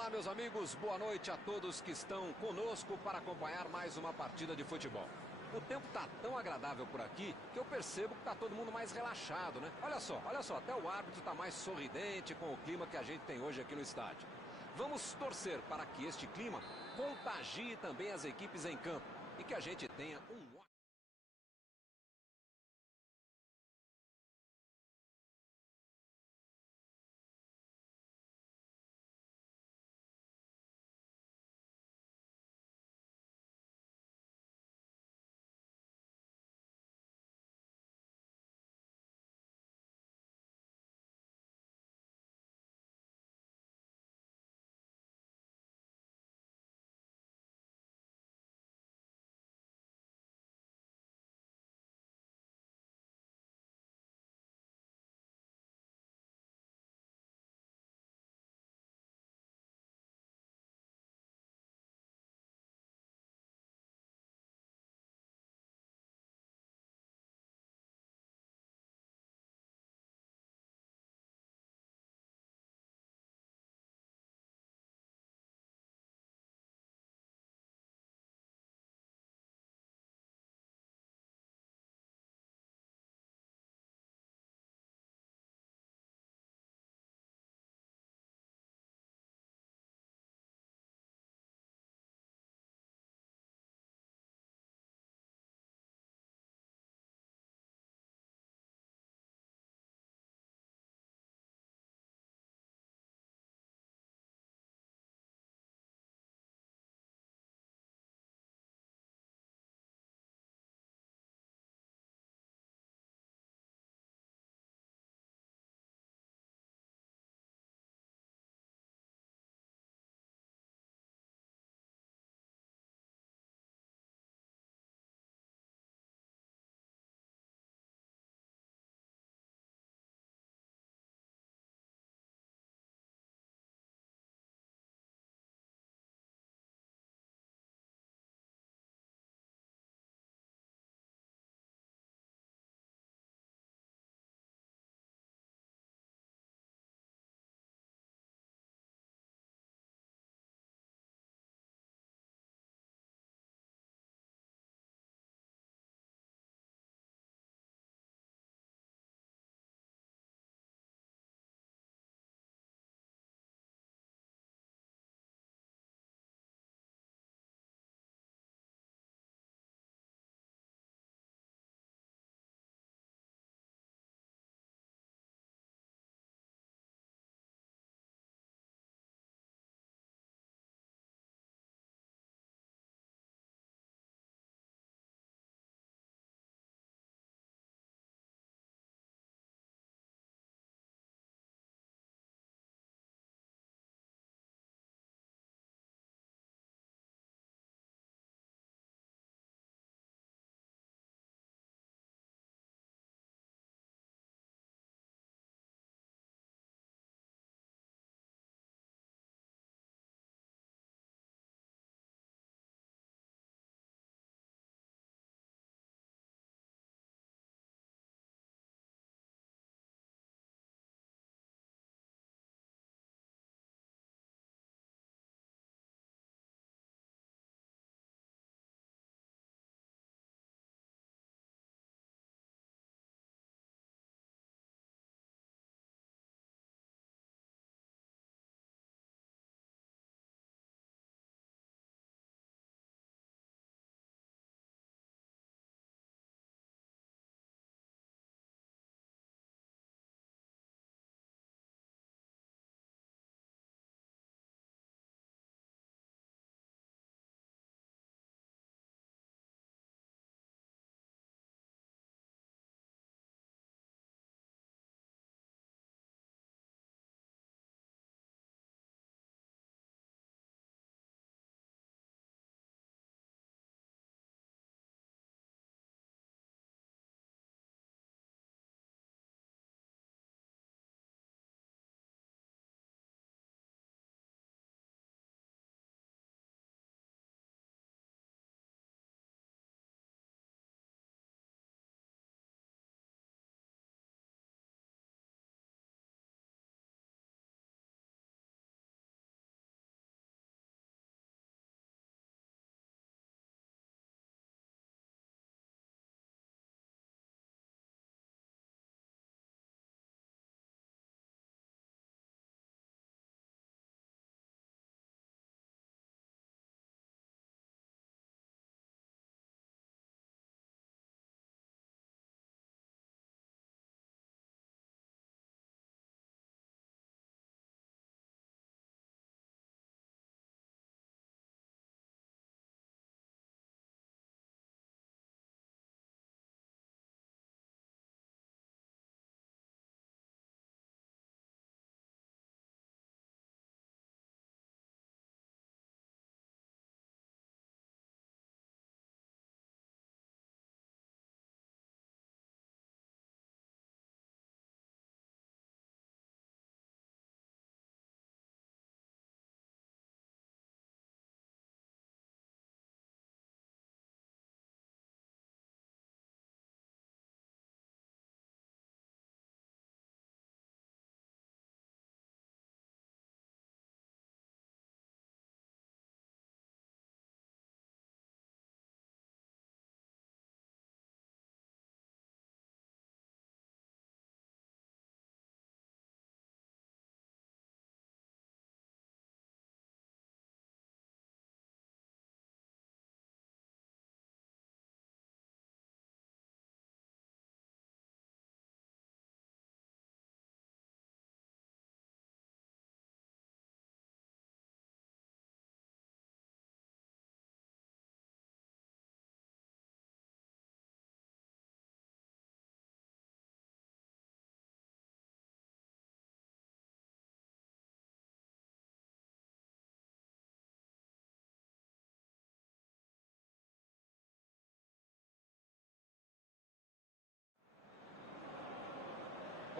Olá, meus amigos, boa noite a todos que estão conosco para acompanhar mais uma partida de futebol. O tempo está tão agradável por aqui que eu percebo que está todo mundo mais relaxado, né? Olha só, até o árbitro está mais sorridente com o clima que a gente tem hoje aqui no estádio. Vamos torcer para que este clima contagie também as equipes em campo e que a gente tenha um ótimo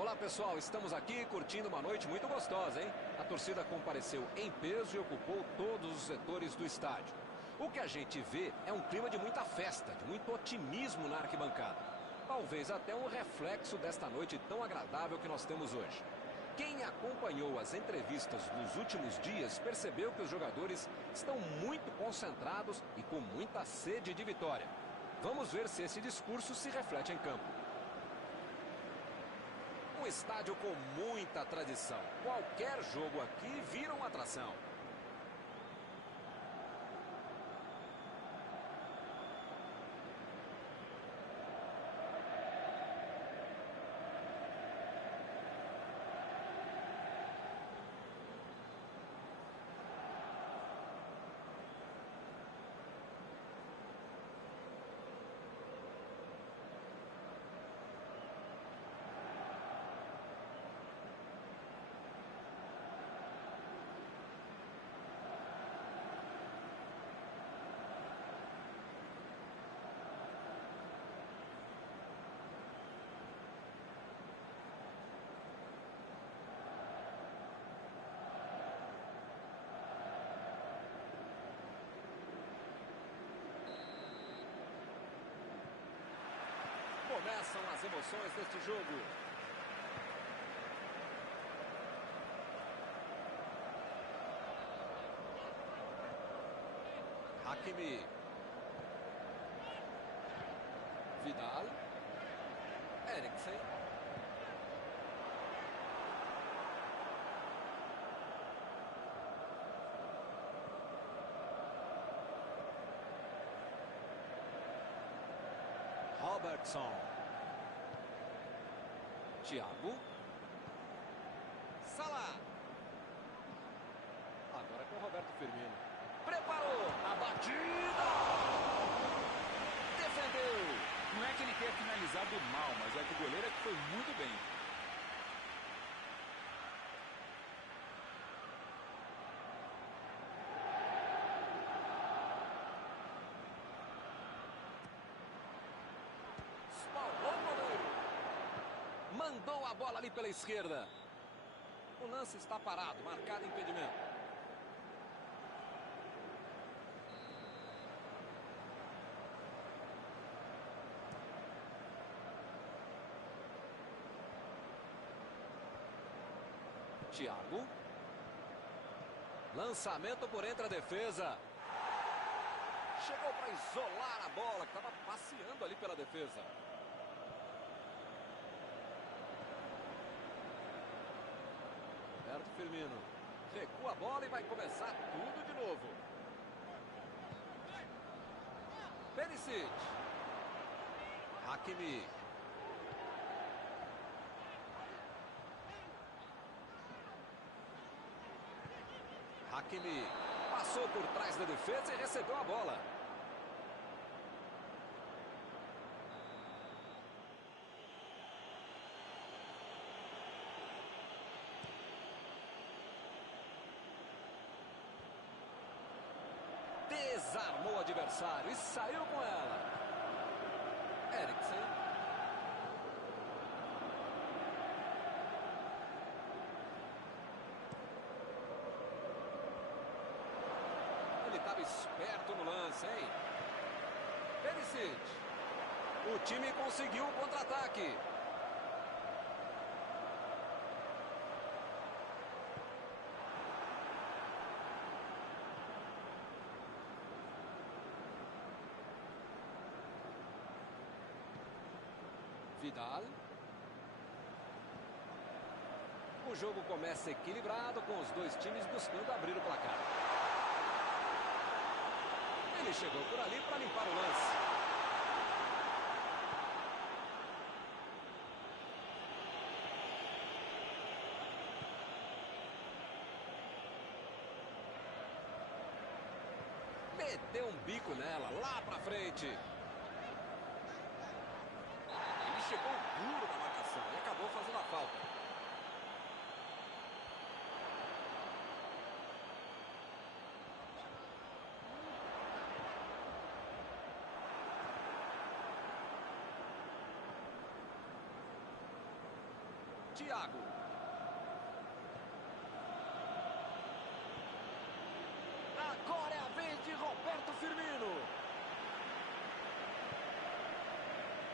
Olá pessoal, estamos aqui curtindo uma noite muito gostosa, hein? A torcida compareceu em peso e ocupou todos os setores do estádio. O que a gente vê é um clima de muita festa, de muito otimismo na arquibancada. Talvez até um reflexo desta noite tão agradável que nós temos hoje. Quem acompanhou as entrevistas nos últimos dias percebeu que os jogadores estão muito concentrados e com muita sede de vitória. Vamos ver se esse discurso se reflete em campo. Um estádio com muita tradição. Qualquer jogo aqui vira uma atração. Começam as emoções deste jogo. Hakimi. Vidal. Eriksen. Robertson. Thiago. Salah. Agora com o Roberto Firmino. Preparou a batida. Defendeu. Não é que ele tenha finalizado mal, mas é que o goleiro é que foi muito bem. Mandou a bola ali pela esquerda. O lance está parado, marcado impedimento. Thiago. Lançamento por entre a defesa. Chegou para isolar a bola, que estava passeando ali pela defesa. Roberto Firmino. Recua a bola e vai começar tudo de novo. Perisic. Hakimi. Hakimi. Passou por trás da defesa e recebeu a bola. Desarmou o adversário e saiu com ela. Eriksen. Ele estava esperto no lance, hein? Perisic. O time conseguiu o contra-ataque. Vidal. O jogo começa equilibrado, com os dois times buscando abrir o placar. Ele chegou por ali para limpar o lance. Meteu um bico nela, lá para frente. Ele chegou duro na marcação e acabou fazendo a falta. Thiago. Agora é a vez de Roberto Firmino.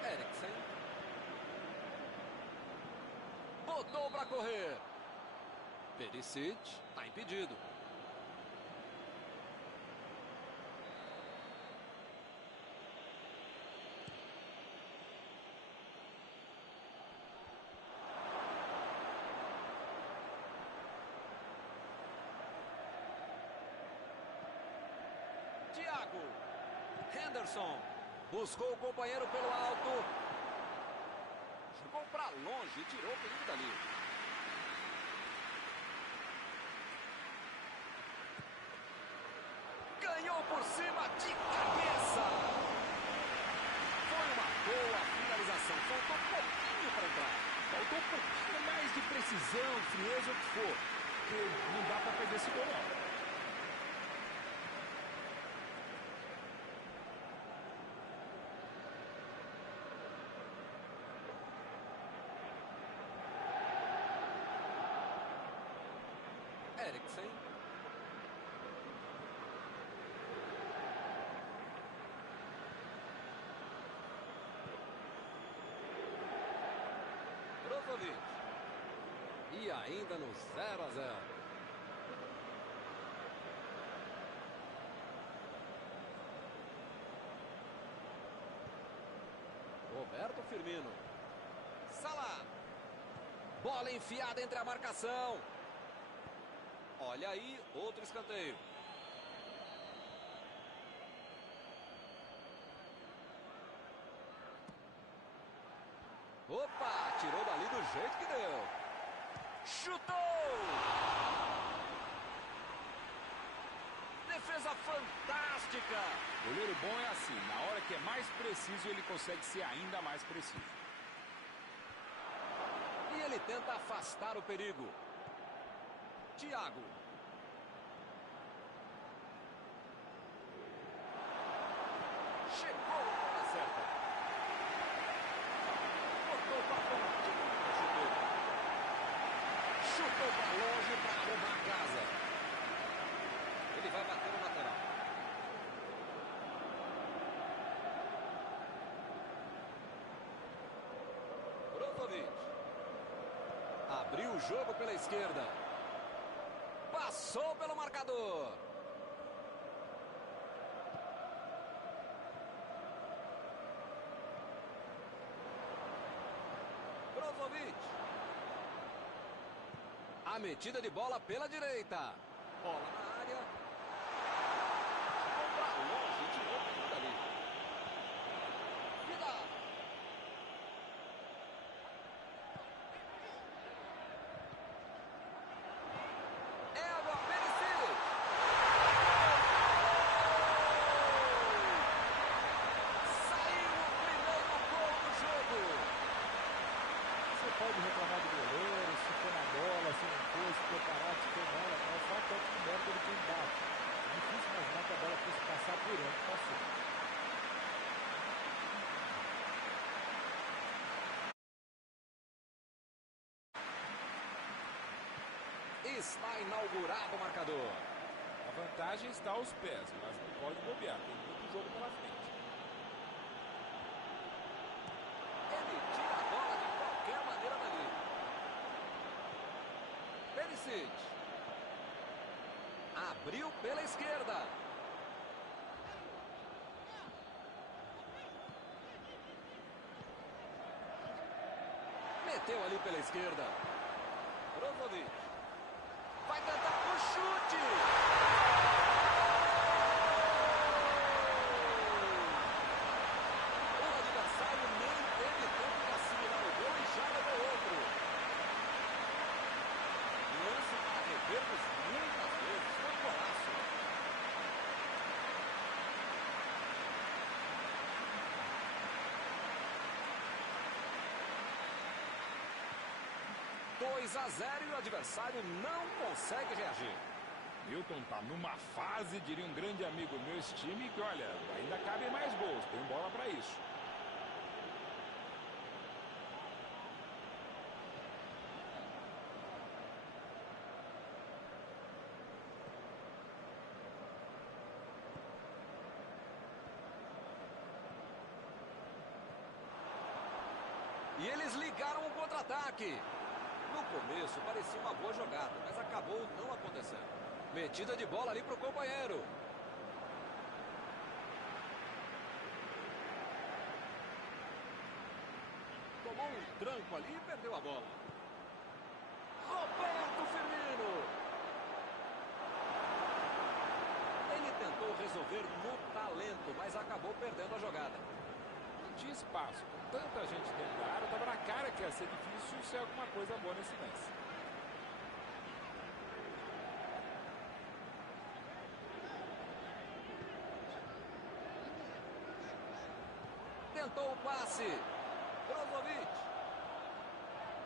Eriksen. Botou para correr. Perisic está impedido. Thiago. Henderson. Buscou o companheiro pelo alto. Jogou para longe e tirou o perigo dali. Ganhou por cima de cabeça. Foi uma boa finalização. Faltou um pouquinho para entrar. Faltou um pouquinho mais de precisão, frieza, o que for. Porque não dá para perder esse gol, não. Eriksen. Brozovic. E ainda no 0-0. Roberto Firmino. Salah. Bola enfiada entre a marcação. Olha aí, outro escanteio. Opa, tirou dali do jeito que deu. Chutou! Defesa fantástica. Goleiro bom é assim, na hora que é mais preciso, ele consegue ser ainda mais preciso. E ele tenta afastar o perigo. Thiago. Chegou a bola certa. Botou para a pontinha da chuteira. Chutou para longe para arrumar a casa. Ele vai bater no lateral. Brozovic. Abriu o jogo pela esquerda. Passou pelo marcador. Brozovic. A metida de bola pela direita. Bola na área. Chegou pra longe e tirou o dali. Vidal. Pode reclamar do goleiro, se for na bola, se não for, se for parado, se for nela, mas só o toque de mérito ele tem embaixo. É difícil imaginar que a bola fosse passar por onde passou. Está inaugurado o marcador. A vantagem está aos pés, mas não pode bobear, tem muito jogo pela frente. Ele tira a bola de qualquer maneira dali. Perisic. Abriu pela esquerda. Meteu ali pela esquerda. Brozovic. Vai tentar o chute. O adversário nem teve tempo para assimilar o gol e já levou outro. Lance para revermos muitas vezes. Foi um golaço. Dois a 0 e o adversário não consegue reagir. Milton tá numa fase, diria um grande amigo meu, esse time, que olha, ainda cabem mais gols, tem bola para isso. Eles ligaram o contra-ataque. No começo parecia uma boa jogada, mas acabou não acontecendo. Metida de bola ali para o companheiro. Tomou um tranco ali e perdeu a bola. Roberto Firmino. Ele tentou resolver no talento, mas acabou perdendo a jogada. Não tinha espaço. Com tanta gente dentro da área, estava na cara que ia ser difícil ser alguma coisa boa nesse lance. Tentou o passe. Brozovic.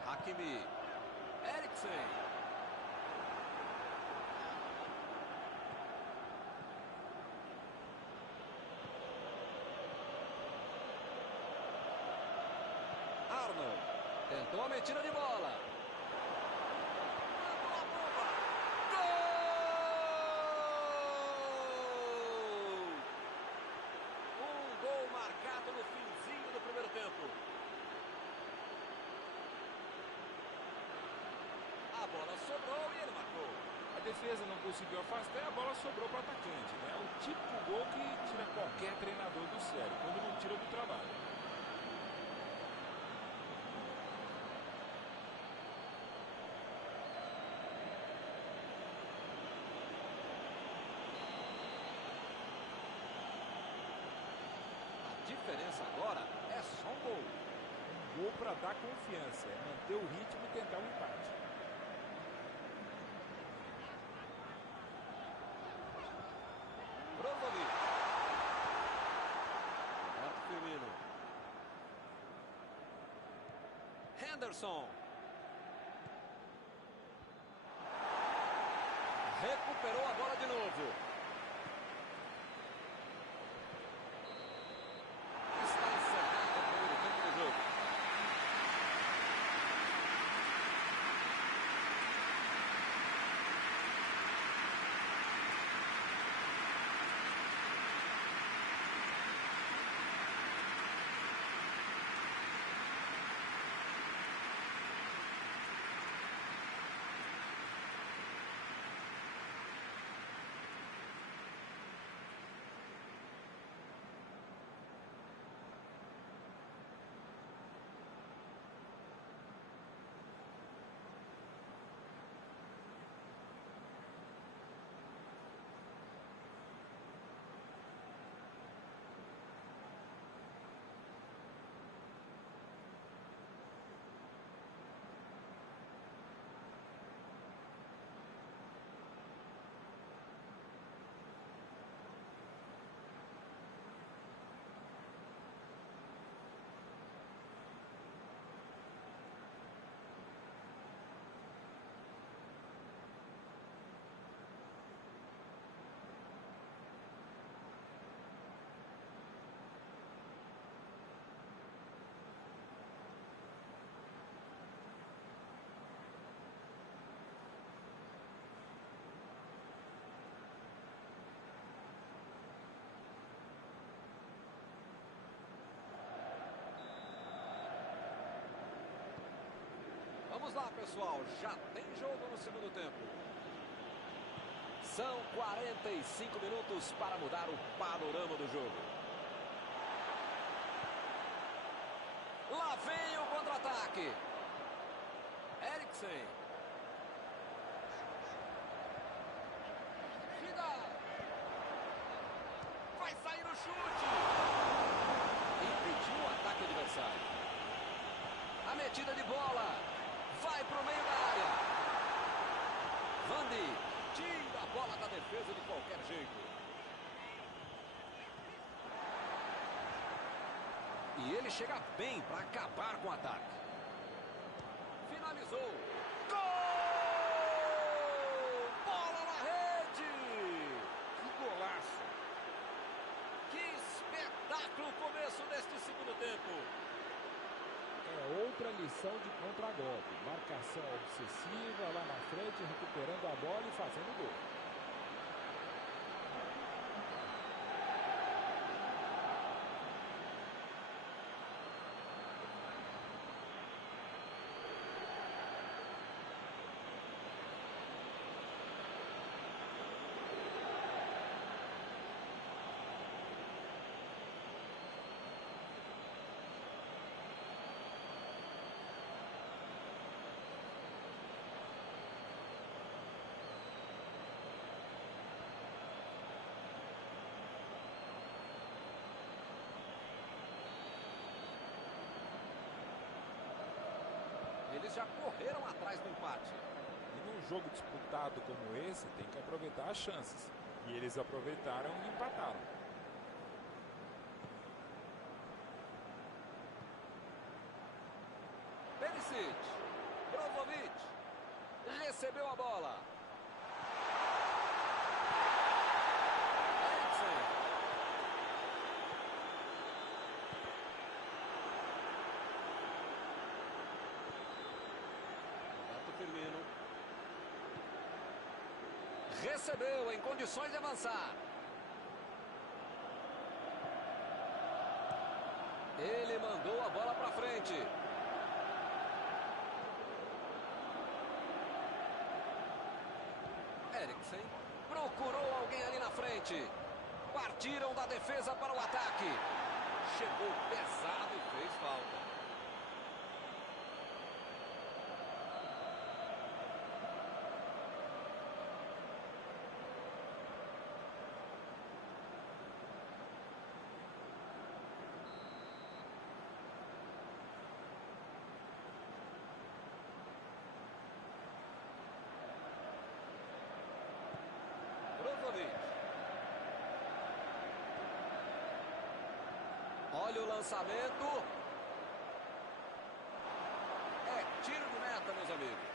Hakimi. Eriksen. Arnold. Tentou a metida de bola. Mandou a bomba. Gol! Um gol marcado no finzinho do primeiro tempo. A bola sobrou e ele marcou. A defesa não conseguiu afastar e a bola sobrou para o atacante, né? O típico gol que tira qualquer treinador do sério, quando não tira do trabalho. A diferença agora é só um gol. Um gol para dar confiança, é manter o ritmo e tentar um empate. Brozovic. Roberto Firmino. Henderson. Recuperou a bola de novo. Está encerrado o primeiro tempo do jogo. Vamos lá, pessoal. Já tem jogo no segundo tempo. São 45 minutos para mudar o panorama do jogo. Lá vem o contra-ataque. Eriksen. Vidal. Vai sair o chute. Impediu o ataque adversário. A metida de bola. Vai para o meio da área. Van Dijk tira a bola da defesa de qualquer jeito. E ele chega bem para acabar com o ataque. Finalizou. Gol! Bola na rede! Que golaço! Que espetáculo começo deste segundo tempo. É outra lição de contragolpe. Marcação obsessiva lá na frente, recuperando a bola e fazendo gol. Eles já correram atrás do empate. E num jogo disputado como esse, tem que aproveitar as chances. E eles aproveitaram e empataram. Perisic. Brozovic. Recebeu a bola. Eriksen. Roberto Firmino. Recebeu em condições de avançar. Ele mandou a bola para frente. Eriksen procurou alguém ali na frente. Partiram da defesa para o ataque. Chegou pesado e fez falta. Olha o lançamento. É tiro de meta, meus amigos.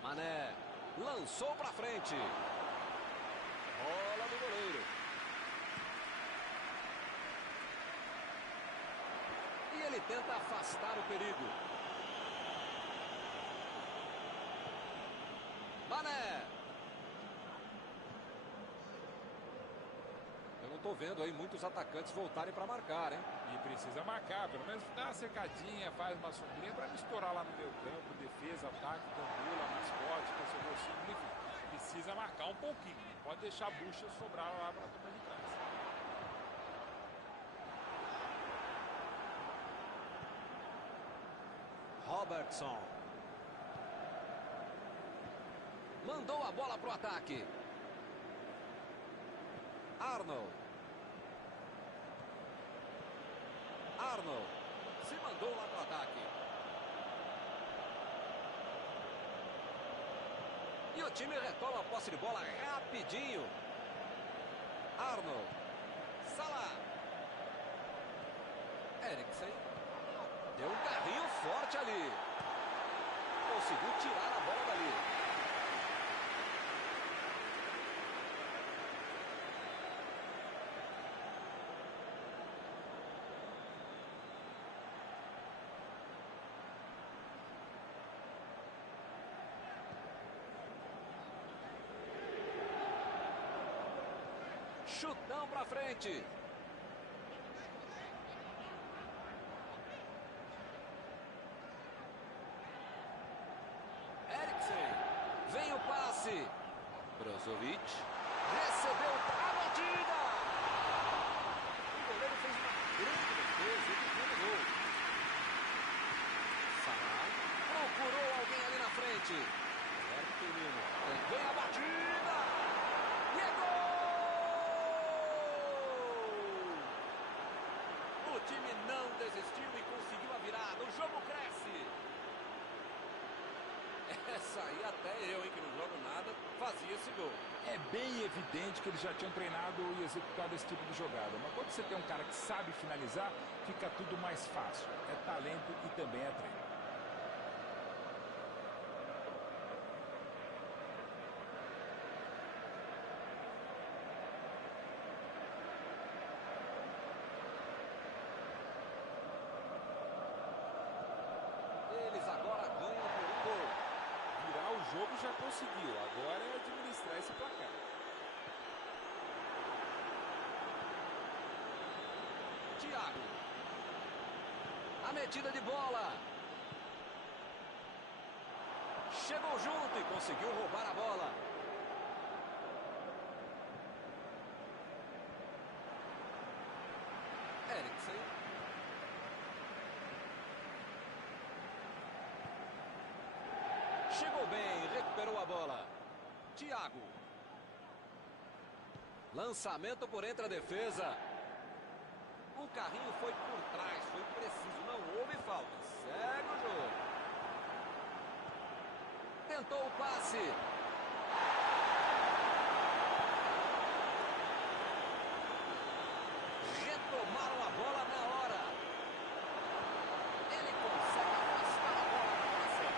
Mané lançou para frente. Bola do goleiro. E ele tenta afastar o perigo. Mané. Eu não estou vendo aí muitos atacantes voltarem para marcar, hein? E precisa marcar, pelo menos dá uma secadinha, faz uma sombrinha para não estourar lá no meio campo, defesa, ataque, gandula, mascote, torcedor simples, enfim. Precisa marcar um pouquinho, não pode deixar a bucha sobrar lá para a turma de trás. Robertson. Mandou a bola para o ataque. Arnold. Arnold se mandou lá para o ataque. E o time retoma a posse de bola rapidinho. Arnold. Salah. Eriksen. Deu um carrinho forte ali. Conseguiu tirar a bola dali. Chutão pra frente. Eriksen. Vem o passe. Brozovic. Recebeu a batida. O goleiro fez uma grande defesa e ficou no gol. Salah procurou alguém ali na frente. Roberto Firmino. Vem a batida. E é gol! O time não desistiu e conseguiu a virada. O jogo cresce. Essa aí até eu, hein, que não jogo nada, fazia esse gol. É bem evidente que eles já tinham treinado e executado esse tipo de jogada. Mas quando você tem um cara que sabe finalizar, fica tudo mais fácil. É talento e também é treino. já conseguiu. Agora é administrar esse placar. Thiago. A metida de bola. Chegou junto e conseguiu roubar a bola. Eriksen. Chegou bem, recuperou a bola. Thiago. Lançamento por entre a defesa. O carrinho foi por trás, foi preciso, não houve falta. Segue o jogo. Tentou o passe. Retomaram a bola na hora. Ele consegue afastar a bola da marcação.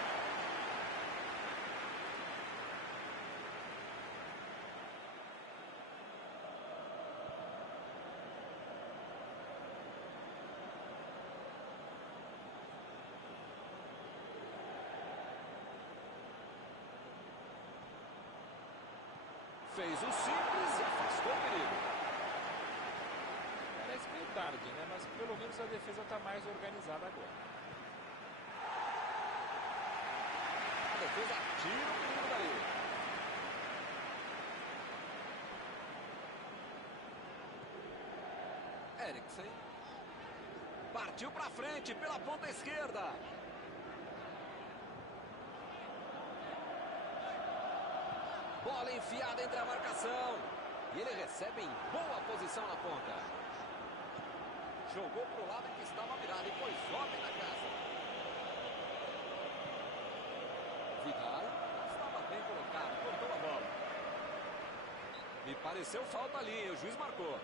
Fez o simples e afastou o perigo. Parece meio tarde, né? Mas pelo menos a defesa está mais organizada agora. A defesa tira o perigo dali. Eriksen. Partiu para frente pela ponta esquerda. Bola enfiada entre a marcação. E ele recebe em boa posição na ponta. Jogou para o lado em que estava virado e pôs ordem na casa. Vidal estava bem colocado, cortou a bola. Me pareceu falta ali, o juiz marcou.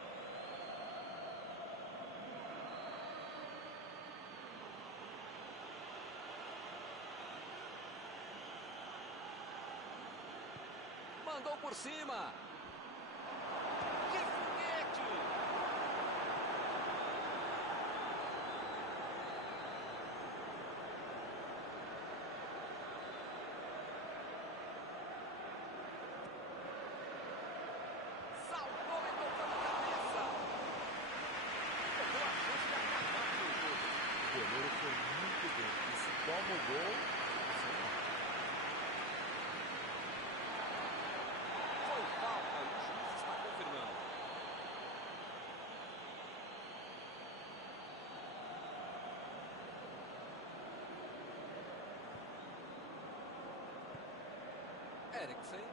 Mandou por cima. Que foguete! Saltou e tocou na cabeça. Tocou a chance de acabar com o jogo. O goleiro foi muito bem. E se toma o gol, sim. Foi falta e o juiz está confirmando. Eriksen.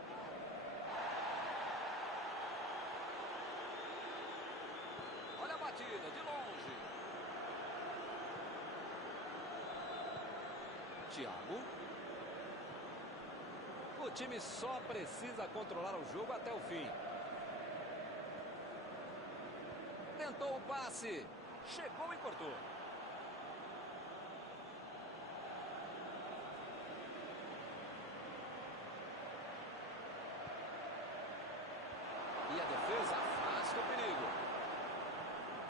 Olha a batida de longe. Thiago. O time só precisa controlar o jogo até o fim. Tentou o passe. Chegou e cortou. E a defesa afasta o perigo.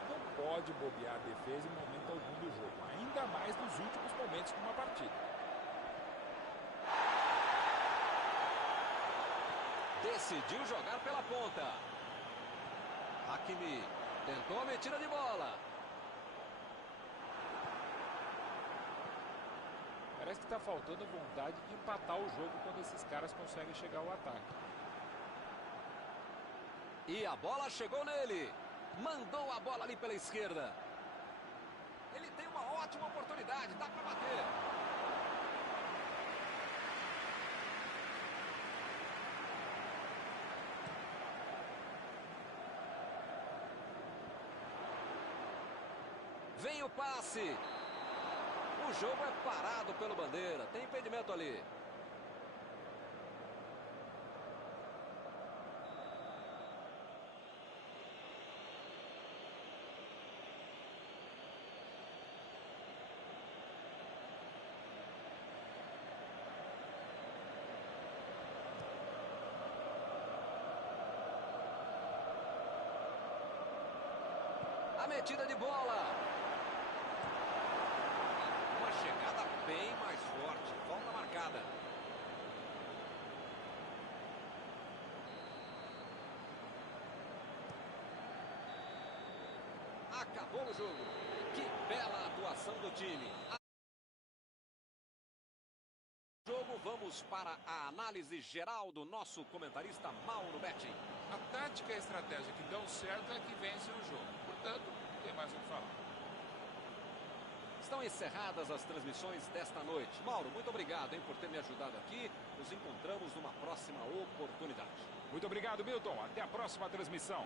Não pode bobear a defesa em momento algum do jogo. Ainda mais nos últimos momentos de uma partida. Decidiu jogar pela ponta. Hakimi tentou a metida de bola. Parece que está faltando vontade de empatar o jogo quando esses caras conseguem chegar ao ataque. E a bola chegou nele. Mandou a bola ali pela esquerda. Ele tem uma ótima oportunidade. Dá para bater. Vem o passe. O jogo é parado pelo bandeira. Tem impedimento ali. A metida de bola. Uma chegada bem mais forte. Falta marcada. Acabou o jogo. Que bela atuação do time. Vamos para a análise geral do nosso comentarista Mauro Betting. A tática e a estratégia que dão certo é que vencem o jogo. Portanto, não tem mais o que falar. Estão encerradas as transmissões desta noite. Mauro, muito obrigado por ter me ajudado aqui. Nos encontramos numa próxima oportunidade. Muito obrigado, Milton. Até a próxima transmissão.